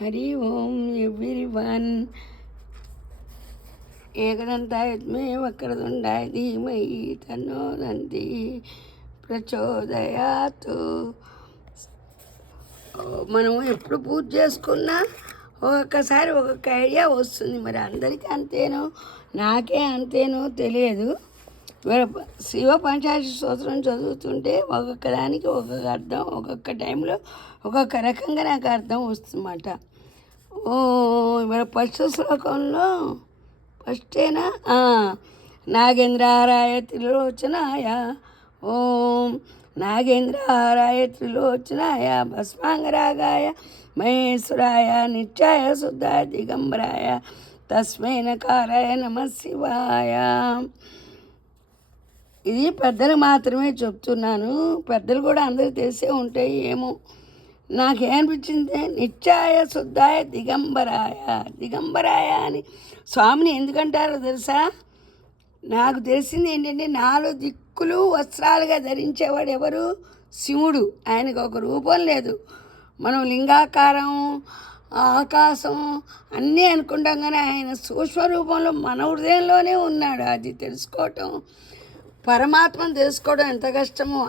హరి ఓం everyone. ఏకదంతాయ విద్మహే వక్రతుండాయ ధీమహి తన్నో దంతి ప్రచోదయాత్. మనం ఎప్పుడు పూజ చేసుకున్నా ఒక్కొక్కసారి ఒక్కొక్క ఐడియా వస్తుంది. మరి అందరికీ అంతేనో నాకే అంతేనో తెలియదు. శివ పంచాక్షరి స్తోత్రం చదువుతుంటే ఒక్కొక్క దానికి ఒక్కొక్క అర్థం, ఒక్కొక్క టైంలో ఒక్కొక్క రకంగా నాకు అర్థం వస్తుందన్నమాట. ఇవాళ ఫస్ట్ శ్లోకంలో ఫస్టేనా, నాగేంద్రారాయ త్రిలోచనాయ ఓం నాగేంద్రారాయ త్రిలోచనాయ భస్మాంగరాగాయ మహేశ్వరాయ నిత్యాయ శుద్ధాయ దిగంబరాయ తస్మై నకారాయ నమః శివాయ. ఇది పెద్దలు మాత్రమే చెప్తున్నాను. పెద్దలు కూడా అందరూ తెలిసే ఉంటాయి. ఏమో నాకేమనిపించింది, నిత్యాయ శుద్ధాయ దిగంబరాయ అని స్వామిని ఎందుకంటారో తెలుసా? నాకు తెలిసింది ఏంటంటే 4 దిక్కులు వస్త్రాలుగా ధరించేవాడు ఎవరు? శివుడు. ఆయనకు ఒక రూపం లేదు. మనం లింగాకారం, ఆకాశం అన్నీ అనుకుంటాం, కానీ ఆయన సూక్ష్మ రూపంలో మన హృదయంలోనే ఉన్నాడు. అది తెలుసుకోవటం, పరమాత్మను తెలుసుకోవడం ఎంత కష్టమో.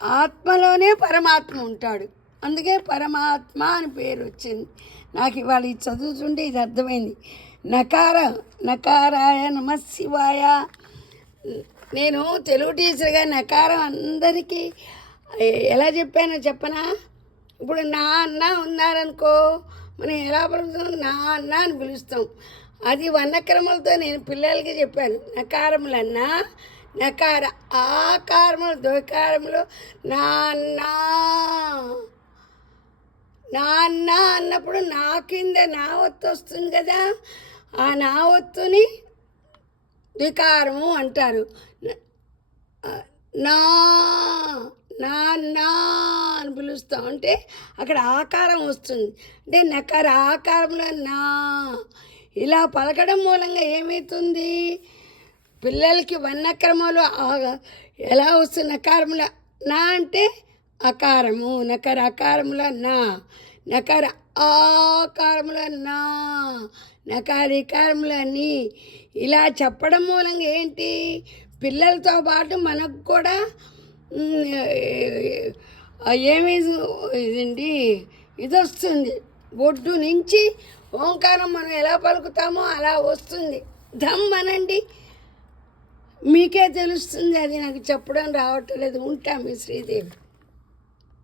ఆత్మలోనే పరమాత్మ ఉంటాడు. అందుకే పరమాత్మ అని పేరు వచ్చింది. నాకు ఇవాళ ఇది చదువుతుంటే ఇది అర్థమైంది. నకారాయ నమః శివాయ. నేను తెలుగు టీచర్గా నకారం అందరికీ ఎలా చెప్పానో చెప్పనా? ఇప్పుడు నా అన్న ఉన్నారనుకో, మనం ఎలా పిలుస్తాం? నా అన్న అని పిలుస్తాం. అది వర్ణక్రమాలతో నేను పిల్లలకి చెప్పాను. నకారములన్నా నకార, ఆకారములు ద్వకారములు నాన్న నాన్న అన్నప్పుడు నా కింద నా ఒత్తు వస్తుంది కదా, ఆ నా ఒత్తుని ద్వికారము అంటారు. నా నాన్న అని పిలుస్తాం అంటే అక్కడ ఆకారం వస్తుంది. అంటే నకార ఆకారంలో నా ఇలా పలకడం మూలంగా ఏమవుతుంది? పిల్లలకి వర్ణక్రమంలో ఎలా వస్తుంది? నకారముల నా అంటే అకారము, నకర అకారముల నా, నకర ఆకారముల నా, నకారికారముల నీ. ఇలా చెప్పడం మూలంగా ఏంటి? పిల్లలతో పాటు మనకు కూడా ఏమి ఇదండి ఇది వస్తుంది. బొడ్డు నుంచి ఓంకారం మనం ఎలా పలుకుతామో అలా వస్తుంది. ధమ్ అనండి, మీకే తెలుస్తుంది. అది నాకు చెప్పడం రావట్లేదు. ఉంటా మీ శ్రీదేవి.